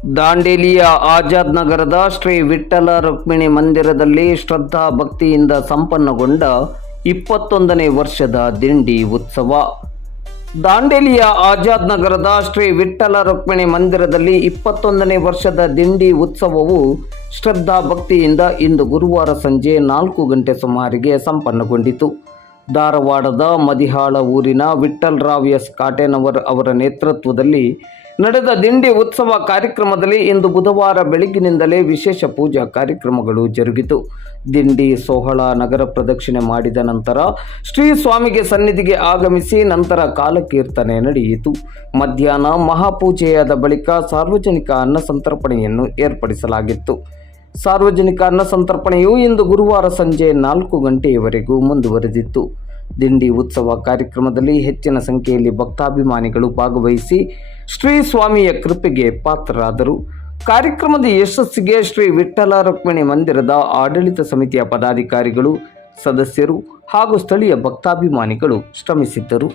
ದಾಂಡೇಲಿಯ ಆಜಾದ್ ನಗರದ ಶ್ರೀ ವಿಠ್ಠಲ ರುಕ್ಮಿಣಿ ಮಂದಿರದಲ್ಲಿ ಶ್ರದ್ಧಾ ಭಕ್ತಿಯಿಂದ ಸಂಪನ್ನಗೊಂಡ 21ನೇ ವರ್ಷದ ದಿಂಡಿ ಉತ್ಸವ. ದಾಂಡೇಲಿಯ ಆಜಾದ್ ನಗರದ ಶ್ರೀ ವಿಠ್ಠಲ ರುಕ್ಮಿಣಿ ಮಂದಿರದಲ್ಲಿ 21ನೇ ವರ್ಷದ ದಿಂಡಿ ಉತ್ಸವವು ಶ್ರದ್ಧಾ ಭಕ್ತಿಯಿಂದ ಇಂದು ಗುರುವಾರ ಸಂಜೆ 4 ಗಂಟೆ ಸುಮಾರಿಗೆ ಸಂಪನ್ನಗೊಂಡಿತು. ಧಾರವಾಡದ ಮದಿಹಾಳ ಊರಿನ ವಿಠ್ಠಲ್ ರಾವ್ ಎಸ್ ಕಾಟೇನವರ್ ಅವರ ನೇತೃತ್ವದಲ್ಲಿ ನಡೆದ ದಿಂಡಿ ಉತ್ಸವ ಕಾರ್ಯಕ್ರಮದಲ್ಲಿ ಇಂದು ಬುಧವಾರ ಬೆಳಗ್ಗಿನಿಂದಲೇ ವಿಶೇಷ ಪೂಜಾ ಕಾರ್ಯಕ್ರಮಗಳು ಜರುಗಿತು. ದಿಂಡಿ ಸೋಹಳ ನಗರ ಪ್ರದಕ್ಷಿಣೆ ಮಾಡಿದ ನಂತರ ಶ್ರೀ ಸ್ವಾಮಿಗೆ ಸನ್ನಿಧಿಗೆ ಆಗಮಿಸಿ ನಂತರ ಕಾಲಕೀರ್ತನೆ ನಡೆಯಿತು. ಮಧ್ಯಾಹ್ನ ಮಹಾಪೂಜೆಯಾದ ಬಳಿಕ ಸಾರ್ವಜನಿಕ ಅನ್ನ ಸಂತರ್ಪಣೆಯನ್ನು ಏರ್ಪಡಿಸಲಾಗಿತ್ತು. ಸಾರ್ವಜನಿಕ ಅನ್ನ ಸಂತರ್ಪಣೆಯು ಇಂದು ಗುರುವಾರ ಸಂಜೆ 4 ಗಂಟೆಯವರೆಗೂ ಮುಂದುವರೆದಿತ್ತು. ದಿಂಡಿ ಉತ್ಸವ ಕಾರ್ಯಕ್ರಮದಲ್ಲಿ ಹೆಚ್ಚಿನ ಸಂಖ್ಯೆಯಲ್ಲಿ ಭಕ್ತಾಭಿಮಾನಿಗಳು ಭಾಗವಹಿಸಿ ಶ್ರೀ ಸ್ವಾಮಿಯ ಕೃಪೆಗೆ ಪಾತ್ರರಾದರು. ಕಾರ್ಯಕ್ರಮದ ಯಶಸ್ಸಿಗೆ ಶ್ರೀ ವಿಠ್ಠಲ ರುಕ್ಮಿಣಿ ಮಂದಿರದ ಆಡಳಿತ ಸಮಿತಿಯ ಪದಾಧಿಕಾರಿಗಳು, ಸದಸ್ಯರು ಹಾಗೂ ಸ್ಥಳೀಯ ಭಕ್ತಾಭಿಮಾನಿಗಳು ಶ್ರಮಿಸಿದ್ದರು.